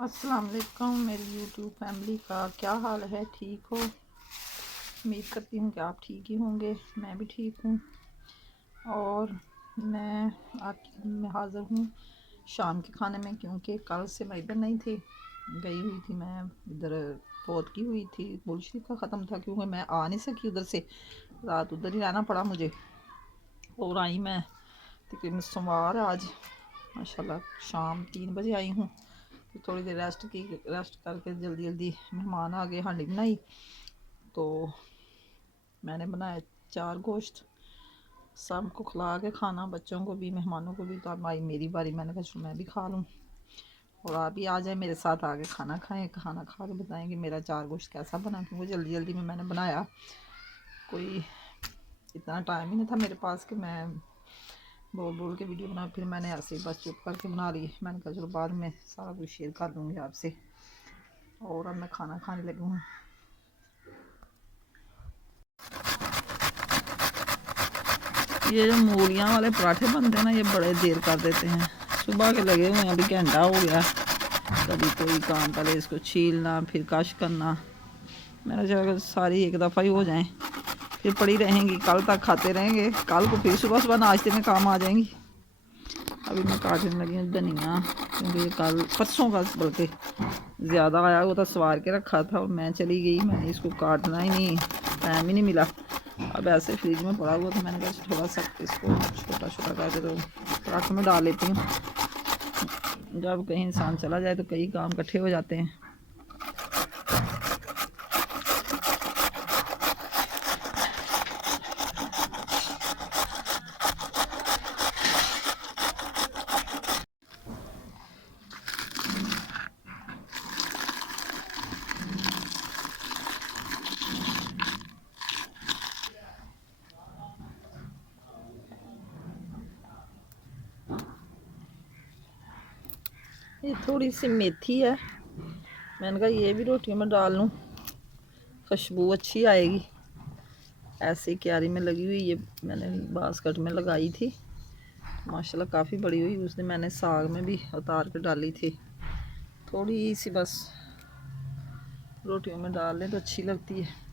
अस्सलाम वालेकुम मेरी यूट्यूब फैमिली का क्या हाल है। ठीक हो? उम्मीद करती हूँ कि आप ठीक ही होंगे। मैं भी ठीक हूँ। और मैं हाज़िर हूँ शाम के खाने में, क्योंकि कल से मैं इधर नहीं थी, गई हुई थी। मैं इधर फौत की हुई थी, बुलशरीफ का ख़त्म था, क्योंकि मैं आ नहीं सकी उधर से, रात उधर ही रहना पड़ा मुझे। और आई मैं तकरीबन सोमवार आज, माशाल्लाह शाम 3 बजे आई हूँ। तो थोड़ी देर रेस्ट करके जल्दी जल्दी मेहमान आ गए, हांडी बनाई। तो मैंने बनाया 4 गोश्त, सबको खिला के खाना, बच्चों को भी मेहमानों को भी। तो अब आई मेरी बारी, मैंने कहा चलो मैं भी खा लूँ और आप भी आ जाए मेरे साथ, आके खाना खाएं। खाना खा के बताएंगे मेरा 4 गोश्त कैसा बना, क्योंकि जल्दी जल्दी में मैंने बनाया। कोई इतना टाइम ही नहीं था मेरे पास कि मैं बोल बोल के वीडियो बना। फिर मैंने ऐसे ही बस चुप करके बना ली। मैंने कहा चलो बाद में सारा कुछ शेयर कर दूँगी आपसे। और अब मैं खाना खाने लगी हूँ। ये जो मूलियाँ वाले पराठे बनते हैं ना, ये बड़े देर कर देते हैं। सुबह के लगे हुए हैं, अभी घंटा हो गया। कभी कोई काम, पहले इसको छीलना फिर कश करना। मैंने सोचा सारी एक दफ़ा ही हो जाएं, फिर पड़ी रहेंगी, कल तक खाते रहेंगे। कल को फिर सुबह सुबह नाश्ते में काम आ जाएंगी। अभी मैं काटने लगी हूँ धनिया, क्योंकि ये कल परसों का बल्कि ज़्यादा आया हुआ था, सवार के रखा था और मैं चली गई। मैंने इसको काटना ही नहीं, टाइम ही नहीं मिला। अब ऐसे फ्रिज में पड़ा हुआ था, मैंने कहा थोड़ा सा इसको छोटा छोटा करके तो पराठों में डाल लेती हूँ। जब कहीं इंसान चला जाए तो कई काम इकट्ठे हो जाते हैं। ये थोड़ी सी मेथी है, मैंने कहा ये भी रोटियों में डाल लूँ, खुशबू अच्छी आएगी। ऐसे क्यारी में लगी हुई, ये मैंने बास्केट में लगाई थी, माशाल्लाह काफ़ी बड़ी हुई। उस दिन मैंने साग में भी उतार कर डाली थी। थोड़ी सी बस रोटियों में डाल लें तो अच्छी लगती है।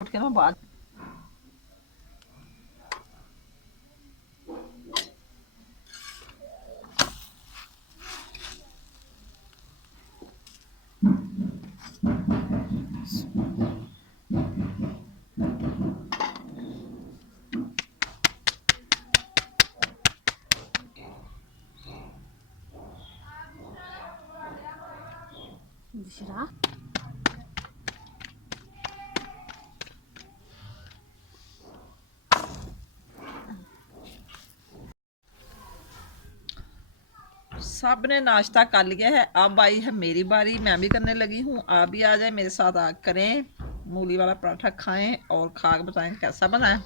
उठ के ना बाद सब ने नाश्ता कर लिया है, अब आई है मेरी बारी, मैं भी करने लगी हूँ। आप भी आ जाए मेरे साथ, आ करें मूली वाला पराठा खाएं और खा के बताएं कैसा बना है।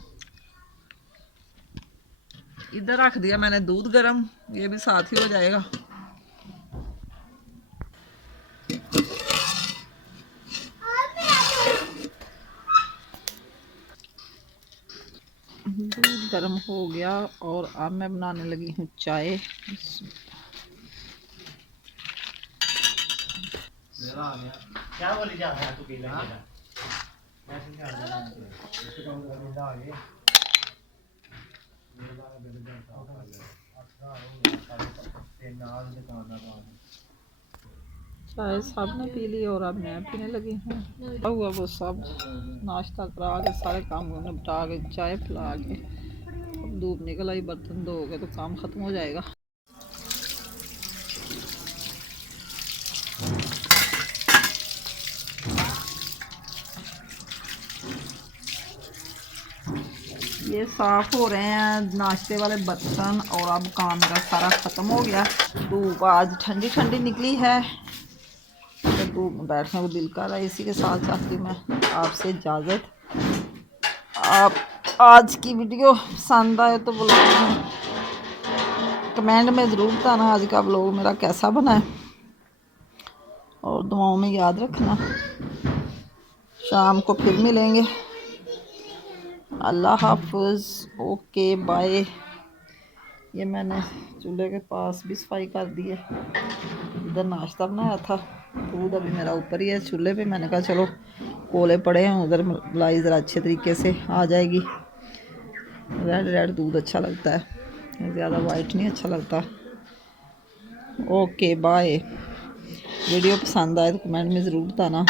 इधर रख दिया मैंने दूध गरम, ये भी साथ ही हो जाएगा। दूध गर्म हो गया और अब मैं बनाने लगी हूँ चाय। क्या बोली जा रहा है तू पीला चाय सब ने पी ली और अब मैं पीने लगी हूँ। हुआ वो सब नाश्ता करा के सारे काम निपटा के चाय पिला के अब धूप निकल आई, बर्तन धो के तो काम ख़त्म हो जाएगा। ये साफ़ हो रहे हैं नाश्ते वाले बर्तन और अब काम का सारा ख़त्म हो गया। धूप आज ठंडी ठंडी निकली है तो धूप में बैठने को दिल कर रहा है। इसी के साथ चाहती हूँ मैं आपसे इजाज़त। आप आज की वीडियो पसंद आए तो ब्लॉग कमेंट में ज़रूर बताना आज का ब्लॉग मेरा कैसा बना है और दुआओं में याद रखना। शाम को फिर मिलेंगे। अल्लाह हाफ़िज़, ओके बाय। ये मैंने चूल्हे के पास भी सफाई कर दी है, इधर नाश्ता बनाया था। दूध अभी मेरा ऊपर ही है चूल्हे पे, मैंने कहा चलो कोले पड़े हैं उधर मलाई ज़रा अच्छे तरीके से आ जाएगी। रेड रेड दूध अच्छा लगता है, ज़्यादा वाइट नहीं अच्छा लगता। Okay bye. वीडियो पसंद आए तो कमेंट में ज़रूर बताना।